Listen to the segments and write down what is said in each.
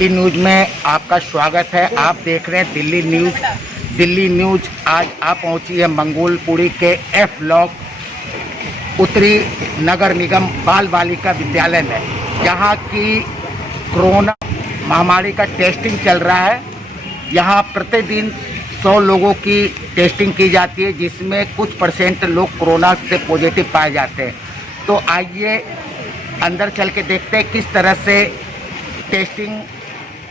Delhi news में आपका स्वागत है। आप देख रहे हैं दिल्ली न्यूज। दिल्ली न्यूज आज आप पहुंची है मंगोलपुरी के एफ ब्लॉक उत्तरी नगर निगम बाल बालिका विद्यालय में, यहाँ की कोरोना महामारी का टेस्टिंग चल रहा है। यहाँ प्रतिदिन 100 लोगों की टेस्टिंग की जाती है, जिसमें कुछ % लोग कोरोना से पॉजिटिव पाए जाते हैं। तो आइए अंदर चल के देखते हैं किस तरह से टेस्टिंग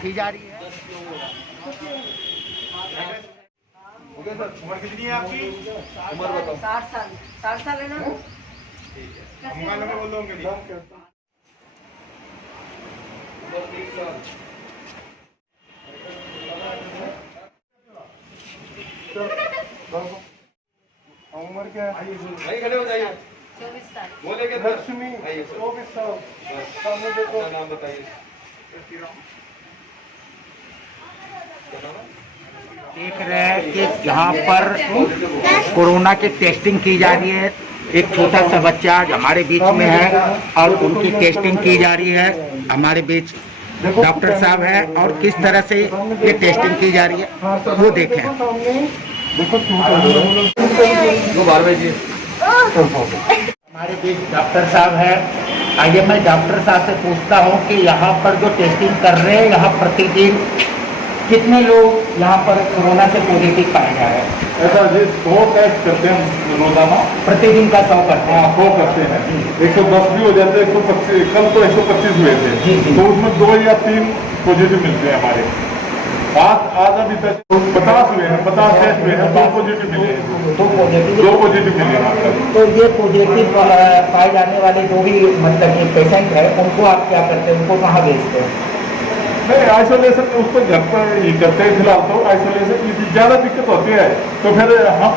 की जा रही है। ओके सर, उम्र कितनी है आपकी? उम्र बताओ। 60 साल है ना? मोबाइल नंबर बोल दो उनके लिए। उम्र क्या है? भाई खड़े हो जाइए। 24 साल। बोले के लक्ष्मी 24 साल। सामने देखो। अपना नाम बताइए। देख रहे हैं कि यहाँ पर कोरोना की टेस्टिंग की जा रही है। एक छोटा सा बच्चा हमारे बीच में है और उनकी टेस्टिंग की जा रही है। हमारे बीच डॉक्टर साहब हैं और किस तरह से ये टेस्टिंग की जा रही है वो देखें। हमारे बीच डॉक्टर साहब हैं। आइए मैं डॉक्टर साहब से पूछता हूँ कि यहाँ पर जो टेस्टिंग कर रहे हैं, यहाँ प्रतिदिन कितने लोग यहाँ पर कोरोना से पॉजिटिव पाए जा रहे हैं? ऐसा जी 100 टेस्ट करते हैं रोजाना। प्रतिदिन का 100 करते हैं? 100 करते हैं। 110 भी हो जाते हैं। 125 कल तो 125 हुए थे। तो उसमें 2 या 3 पॉजिटिव मिलते हैं हमारे। आज अभी तक 50 हुए हैं, 50 टेस्ट हुए हैं, 2 पॉजिटिव मिले हैं। 2 पॉजिटिव मिले हैं। तो ये पॉजिटिव पाए जाने वाले जो भी मतलब कि पेशेंट है, उनको आप क्या करते हैं? उनको कहाँ भेजते हैं? नहीं, आइसोलेशन उस पर घर पर ही करते हैं फिलहाल। तो आइसोलेशन की ज़्यादा दिक्कत होती है तो फिर हम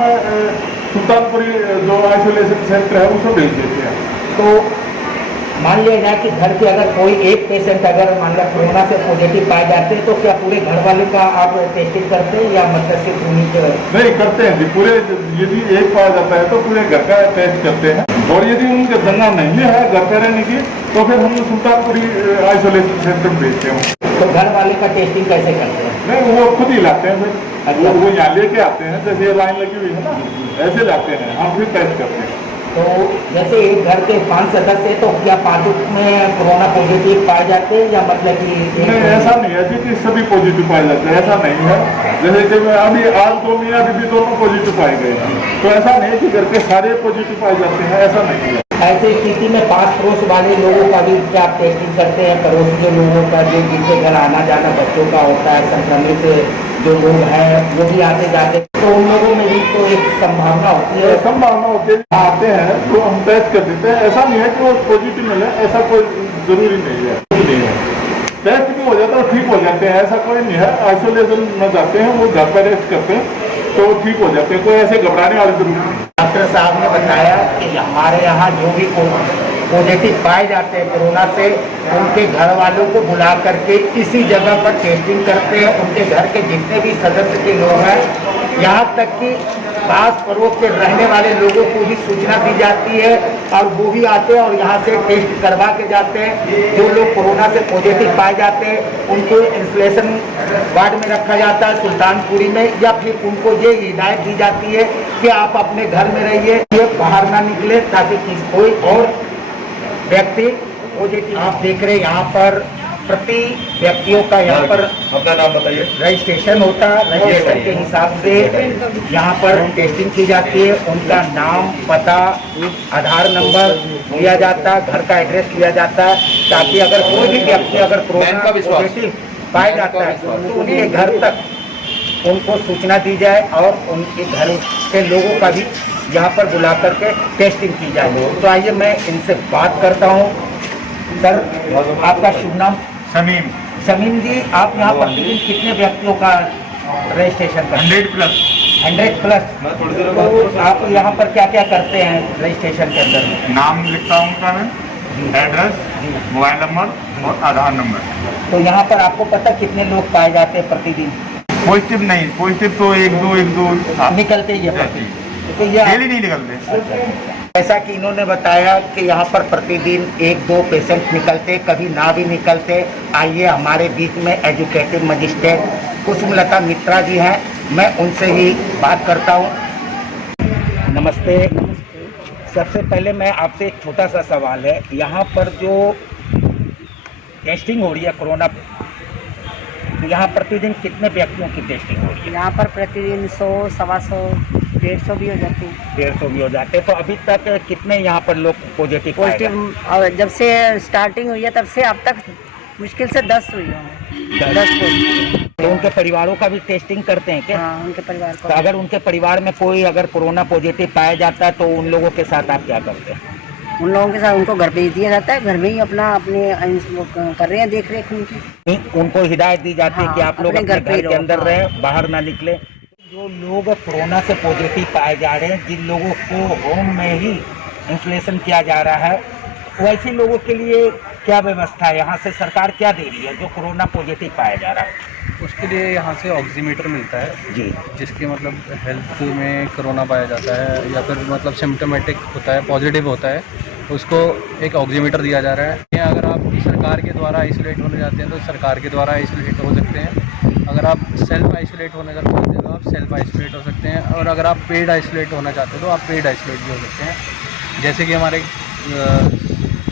सुल्तानपुरी जो आइसोलेशन सेंटर है उसमें भेज देते हैं। तो मान लिया जाए कि घर के अगर कोई एक पेशेंट अगर मान लो कोरोना से पॉजिटिव पाए जाते हैं, तो क्या पूरे घर वाले का आप टेस्टिंग करते हैं या मतलब सिर्फ उन्हीं के? नहीं, करते हैं जी पूरे। यदि एक पाया जाता है तो पूरे घर का टेस्ट करते हैं, और यदि उनके जगह नहीं है घर पर रहने की तो फिर हम सुल्तानपुरी आइसोलेशन सेंटर भेजते हैं। तो घर वाले का टेस्टिंग कैसे करते हैं? नहीं, वो खुद ही लाते हैं फिर। वो यहाँ लेके आते हैं, जैसे लाइन लगी हुई है ना, ऐसे लाते हैं, हम फिर टेस्ट करते हैं। तो जैसे एक घर के 5 सदस्य हैं, तो क्या 5 में कोरोना पॉजिटिव पाए जाते हैं या मतलब कि? नहीं, ऐसा नहीं है जी कि सभी पॉजिटिव पाए जाते हैं, ऐसा नहीं है। जैसे कि अभी आज 2 मियाँ बीबी दोनों पॉजिटिव पाए गए हैं, तो ऐसा नहीं है कि घर के सारे पॉजिटिव पाए जाते हैं, ऐसा नहीं है। ऐसी स्थिति में पास पड़ोस वाले लोगों का भी क्या टेस्टिंग करते हैं? पड़ोस के लोगों का जो जिनके घर आना जाना बच्चों का होता है, संक्रमित जो लोग हैं वो भी आते जाते, तो उन लोगों में भी तो एक संभावना होती है। संभावना होती है, आते हैं तो हम टेस्ट कर देते हैं। ऐसा नहीं है कि वो पॉजिटिव मिले, ऐसा कोई जरूरी नहीं है। टेस्ट भी हो जाता है, ठीक हो जाते हैं, ऐसा कोई नहीं है। आइसोलेशन में जाते हैं, वो घर पर रेस्ट करते हैं तो ठीक हो जाते हैं, कोई ऐसे घबराने वाली जरूरत नहीं। डॉक्टर साहब ने बताया कि हमारे यहाँ जो भी पॉजिटिव पाए जाते हैं कोरोना से, उनके घर वालों को बुला करके इसी जगह पर टेस्टिंग करते हैं। उनके घर के जितने भी सदस्य के लोग हैं, यहाँ तक कि पास पड़ोस के रहने वाले लोगों को भी सूचना दी जाती है और वो भी आते हैं और यहाँ से टेस्ट करवा के जाते हैं। जो लोग कोरोना से पॉजिटिव पाए जाते हैं उनको आइसोलेशन वार्ड में रखा जाता है सुल्तानपुरी में, या फिर उनको ये हिदायत दी जाती है कि आप अपने घर में रहिए, ये बाहर ना निकले, ताकि कोई और व्यक्ति पॉजिटिव। आप देख रहे हैं यहाँ पर प्रति व्यक्तियों का यहाँ पर अपना नाम बताइए। रजिस्ट्रेशन होता है। रजिस्ट्रेशन के हिसाब से यहाँ पर टेस्टिंग की जाती है। उनका नाम, पता, आधार नंबर लिया जाता है, घर का एड्रेस लिया जाता है, ताकि अगर कोई भी व्यक्ति अगर कोरोना पॉजिटिव पाया जाता है तो उनके घर तक उनको सूचना दी जाए और उनके घर के लोगों का भी यहाँ पर बुला करके टेस्टिंग की जाए। तो आइए मैं इनसे बात करता हूँ। सर, आपका शुभ नाम? शमीम। शमीम जी, आप यहाँ प्रतिदिन कितने व्यक्तियों का रजिस्ट्रेशन करते हैं? 100+। तो आप यहाँ पर क्या क्या करते हैं रजिस्ट्रेशन के अंदर? नाम लिखता हूँ उनका मैं, एड्रेस, मोबाइल नंबर और आधार नंबर। तो यहाँ पर आपको पता कितने लोग पाए जाते हैं प्रतिदिन? पॉजिटिव नहीं, पॉजिटिव तो एक दो निकलते ही है। जाती है। तो ये डेली नहीं निकलते। अच्छा। ऐसा कि इन्होंने बताया कि यहाँ पर प्रतिदिन 1-2 पेशेंट निकलते, कभी ना भी निकलते। आइए हमारे बीच में एजुकेटिव मजिस्ट्रेट कुसुमलता मित्रा जी हैं, मैं उनसे ही बात करता हूँ। नमस्ते। सबसे पहले मैं आपसे एक छोटा सा सवाल है, यहाँ पर जो टेस्टिंग हो रही है कोरोना, यहाँ प्रतिदिन कितने व्यक्तियों की टेस्टिंग हो रही है? यहाँ पर प्रतिदिन 100, 125, 150 भी हो जाती है। 150 भी हो जाते हैं। तो अभी तक कितने यहाँ पर लोग पॉजिटिव पाए गए? और जब से स्टार्टिंग हुई है तब से अब तक मुश्किल से 10 हुई होंगे। 10 पॉजिटिव। तो उनके परिवारों का भी टेस्टिंग करते हैं क्या? हाँ, उनके परिवार को। तो अगर उनके परिवार में कोई अगर कोरोना पॉजिटिव पाया जाता है तो उन लोगों के साथ आप क्या करते हैं? उन लोगों के साथ उनको घर भेज दिया जाता है, घर में ही अपने वो कर रहे हैं देख रेख उनकी। नहीं, उनको हिदायत दी जाती है हाँ, कि आप लोग अपने अपने घर पे ही घर के रहो, अंदर हाँ। रहें, बाहर ना निकले। जो लोग कोरोना से पॉजिटिव पाए जा रहे हैं, जिन लोगों को होम में ही इंसुलेशन किया जा रहा है, वैसे लोगों के लिए क्या व्यवस्था है? यहाँ से सरकार क्या दे रही है जो कोरोना पॉजिटिव पाया जा रहा है? उसके लिए यहाँ से ऑक्सीमीटर मिलता है जी, जिसके मतलब हेल्थ में कोरोना पाया जाता है या फिर मतलब सिम्टोमेटिक होता है, पॉजिटिव होता है, उसको एक ऑक्सीमीटर दिया जा रहा है। या अगर आप सरकार के द्वारा आइसोलेट होने जाते हैं तो सरकार के द्वारा आइसोलेट हो सकते हैं। अगर आप सेल्फ आइसोलेट होने का चाहते हैं तो आप सेल्फ आइसोलेट हो सकते हैं, और अगर आप पेड आइसोलेट होना चाहते हैं तो आप पेड आइसोलेट भी हो सकते हैं। जैसे कि हमारे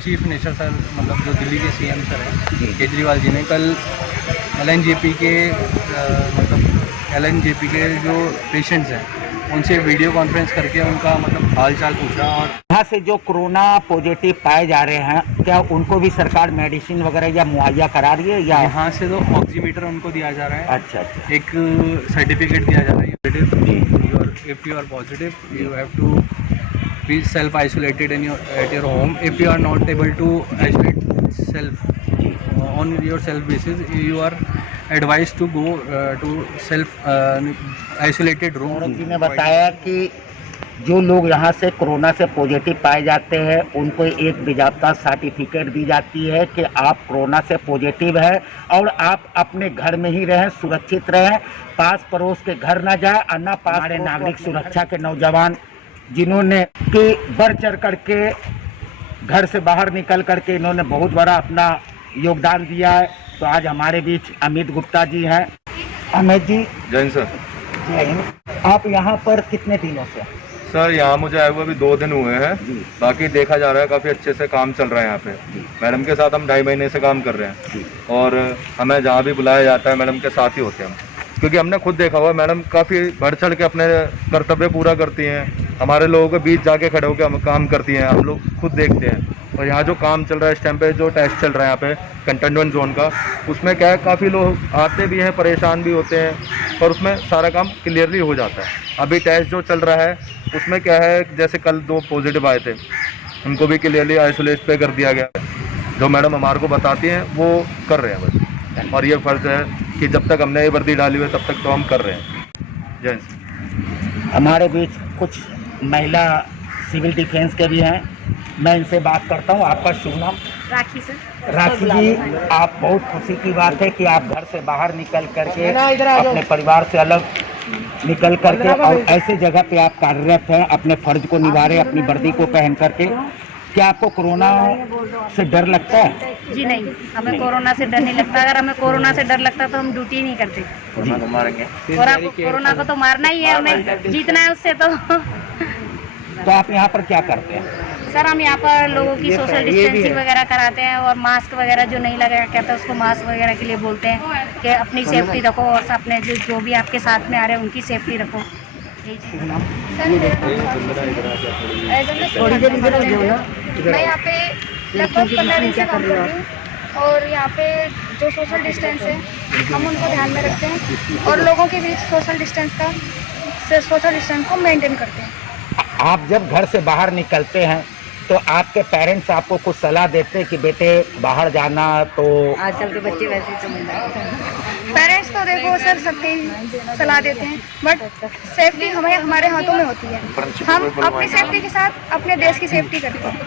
चीफ मिनिस्टर सर, मतलब जो दिल्ली के सीएम सर हैं केजरीवाल जी ने कल LNJP के जो पेशेंट्स हैं उनसे वीडियो कॉन्फ्रेंस करके उनका मतलब हाल चाल पूछा। और यहाँ से जो कोरोना पॉजिटिव पाए जा रहे हैं, क्या उनको भी सरकार मेडिसिन वगैरह या मुहैया करा रही है? या यहाँ से तो ऑक्सीमीटर उनको दिया जा रहा है, अच्छा, एक सर्टिफिकेट दिया जा रहा है। जी। If you are positive, you have to be self isolated at your home. If you are not able to isolate self on your self basis, you are advised to go to self isolated room. जी ने बताया कि जो लोग यहाँ से corona से positive पाए जाते हैं उनको एक बेजाबता सर्टिफिकेट दी जाती है कि आप कोरोना से पॉजिटिव है और आप अपने घर में ही रहें, सुरक्षित रहें, पास पड़ोस के घर ना जाए और ना पास हमारे नागरिक सुरक्षा के नौजवान जिन्होंने कि बढ़ चढ़ करके घर से बाहर निकल करके इन्होंने बहुत बड़ा अपना योगदान दिया है। तो आज हमारे बीच अमित गुप्ता जी हैं। अमित जी, जैन सर। जय हिंद। आप यहाँ पर कितने दिनों से? सर यहाँ मुझे आए हुए अभी 2 दिन हुए हैं, बाकी देखा जा रहा है काफ़ी अच्छे से काम चल रहा है यहाँ पे। मैडम के साथ हम 2.5 महीने से काम कर रहे हैं और हमें जहाँ भी बुलाया जाता है मैडम के साथ ही होते हैं हम, क्योंकि हमने खुद देखा हुआ मैडम काफ़ी बढ़ चढ़ के अपने कर्तव्य पूरा करती हैं, हमारे लोगों के बीच जाके खड़े होकर हम काम करती हैं, हम लोग खुद देखते हैं। और यहाँ जो काम चल रहा है इस टाइम पे, जो टेस्ट चल रहा है यहाँ पे कंटेनमेंट जोन का, उसमें क्या है काफ़ी लोग आते भी हैं, परेशान भी होते हैं, पर उसमें सारा काम क्लियरली हो जाता है। अभी टेस्ट जो चल रहा है उसमें क्या है, जैसे कल 2 पॉजिटिव आए थे, उनको भी क्लियरली आइसोलेट पे कर दिया गया। जो मैडम हमारे को बताती हैं वो कर रहे हैं बस, और ये फ़र्ज़ है कि जब तक हमने ये वर्दी डाली हुई है तब तक तो हम कर रहे हैं। जय हिंद। हमारे बीच कुछ महिला सिविल डिफेंस के भी हैं, मैं इनसे बात करता हूँ। आपका शुभ नाम? राखी सर। राखी जी, आप बहुत खुशी की बात है कि आप घर से बाहर निकल करके अपने परिवार से अलग निकल करके और ऐसे जगह पे आप कार्यरत हैं, अपने फर्ज को निभा रहे हैं, अपनी वर्दी को पहन करके। क्या आपको कोरोना से डर लगता है? जी नहीं, हमें कोरोना से डर नहीं लगता। अगर हमें कोरोना से डर लगता तो हम ड्यूटी नहीं करते। और आपको कोरोना को तो मारना ही है, हमें जीतना है उससे। तो आप यहाँ पर क्या करते हैं? सर हम यहाँ पर लोगों की सोशल डिस्टेंसिंग वगैरह कराते हैं, और मास्क वगैरह जो नहीं लगा कहते हैं उसको मास्क वगैरह के लिए बोलते हैं कि अपनी सेफ्टी रखो और अपने जो भी आपके साथ में आ रहे हैं उनकी सेफ्टी रखो। मैं यहाँ पे लगभग 15 दिन से काम कर रही हूँ, और यहाँ पे जो सोशल डिस्टेंस है हम उनको ध्यान में रखते हैं और लोगों के बीच सोशल डिस्टेंस को मेंटेन करते हैं। आप जब घर से बाहर निकलते हैं तो आपके पेरेंट्स आपको कुछ सलाह देते हैं कि बेटे बाहर जाना? तो आजकल के बच्चे वैसे ही समझदार हैं। पेरेंट्स तो देखो सर सबकी सलाह देते हैं, बट सेफ्टी हमारे हाथों में होती है। हम अपनी सेफ्टी के साथ अपने देश की सेफ्टी करते हैं,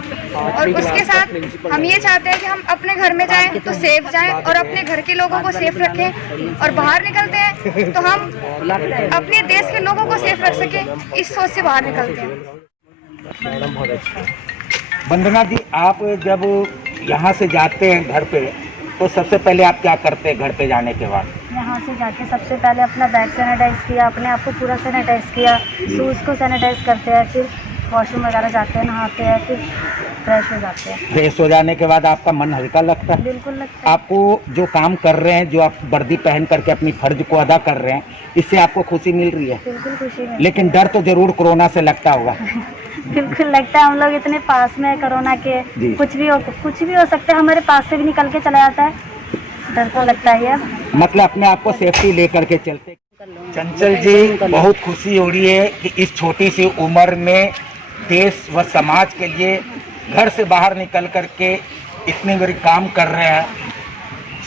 और उसके साथ हम ये चाहते हैं कि हम अपने घर में जाएं तो सेफ जाएं और अपने घर के लोगों को सेफ रखें, और बाहर निकलते हैं तो हम अपने देश के लोगों को सेफ रख सकें, इस सोच से बाहर निकलते हैं। मैडम बहुत अच्छा। वंदना जी, आप जब यहाँ से जाते हैं घर पे तो सबसे पहले आप क्या करते हैं घर पे जाने के बाद? यहाँ से जाके सबसे पहले अपना बैग सैनिटाइज किया, अपने आप को पूरा सैनिटाइज किया, शूज़ को सैनिटाइज करते हैं, फिर वॉशरूम वगैरह जाते हैं, नहाते हैं, फिर फ्रेश हो जाते हैं। फ्रेश हो जाने के बाद आपका मन हल्का लगता है? बिल्कुल लगता है। आपको जो काम कर रहे हैं, जो आप वर्दी पहन करके अपनी फर्ज को अदा कर रहे हैं, इससे आपको खुशी मिल रही है? बिल्कुल खुशी है। लेकिन डर तो जरूर कोरोना से लगता होगा। बिल्कुल लगता है, हम लोग इतने पास में है कोरोना के, जी। कुछ भी हो सकता है, हमारे पास से भी निकल के चला जाता है, डर तो लगता ही है। मतलब अपने आप को सेफ्टी लेकर के चलते। चंचल जी, बहुत खुशी हो रही है कि इस छोटी सी उम्र में देश व समाज के लिए घर से बाहर निकल करके इतने बड़े काम कर रहे हैं।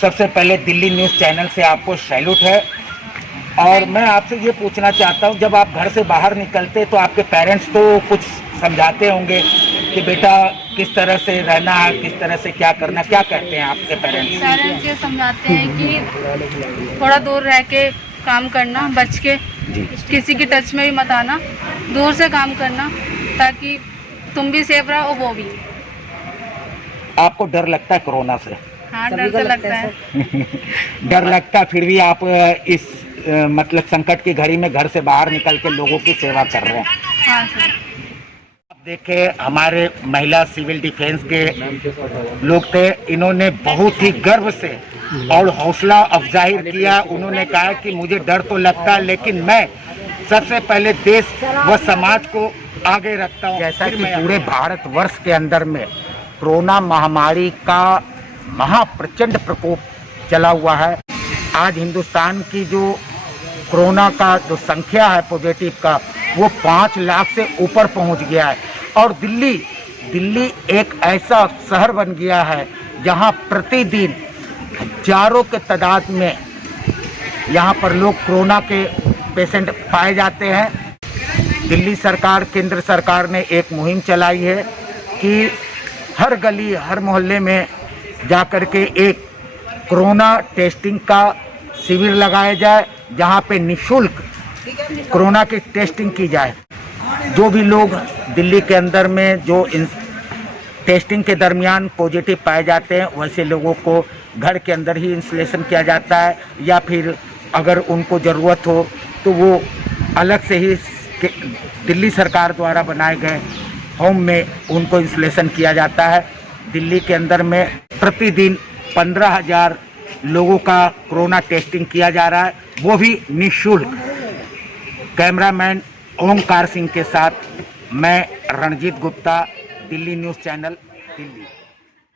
सबसे पहले दिल्ली न्यूज़ चैनल से आपको सैल्यूट है। और मैं आपसे ये पूछना चाहता हूँ, जब आप घर से बाहर निकलते तो आपके पेरेंट्स तो कुछ समझाते होंगे कि बेटा किस तरह से रहना है, किस तरह से क्या करना, क्या कहते हैं आपके पेरेंट्स? पेरेंट्स ये समझाते हैं कि थोड़ा दूर रह के काम करना, बच के, किसी की टच में भी मत आना, दूर से काम करना, ताकि तुम भी सेफ रहो और वो भी। आपको डर लगता है कोरोना से? हाँ, डर तो लगता है। डर लगता है, फिर भी आप इस मतलब संकट की घड़ी में घर से बाहर निकल के लोगों की सेवा कर रहे हैं। हाँ सर। आप देखे, हमारे महिला सिविल डिफेंस के लोग थे, इन्होंने बहुत ही गर्व से और हौसला अफजाई किया। उन्होंने कहा कि मुझे डर तो लगता है, लेकिन मैं सबसे पहले देश व समाज को आगे रखता हूँ। जैसा कि पूरे भारतवर्ष के अंदर में कोरोना महामारी का महाप्रचंड प्रकोप चला हुआ है। आज हिंदुस्तान की जो कोरोना का जो संख्या है पॉजिटिव का, वो 5 लाख से ऊपर पहुंच गया है। और दिल्ली एक ऐसा शहर बन गया है जहां प्रतिदिन हजारों के तादाद में यहां पर लोग कोरोना के पेशेंट पाए जाते हैं। दिल्ली सरकार, केंद्र सरकार ने एक मुहिम चलाई है कि हर गली, हर मोहल्ले में जाकर के एक कोरोना टेस्टिंग का शिविर लगाया जाए, जहां पे निःशुल्क कोरोना की टेस्टिंग की जाए। जो भी लोग दिल्ली के अंदर में जो टेस्टिंग के दरमियान पॉजिटिव पाए जाते हैं, वैसे लोगों को घर के अंदर ही इंस्टॉलेशन किया जाता है, या फिर अगर उनको ज़रूरत हो तो वो अलग से ही दिल्ली सरकार द्वारा बनाए गए होम में उनको इंस्टॉलेशन किया जाता है। दिल्ली के अंदर में प्रतिदिन 15,000 लोगों का कोरोना टेस्टिंग किया जा रहा है, वो भी निःशुल्क। कैमरामैन ओमकार सिंह के साथ मैं रणजीत गुप्ता, दिल्ली न्यूज़ चैनल, दिल्ली।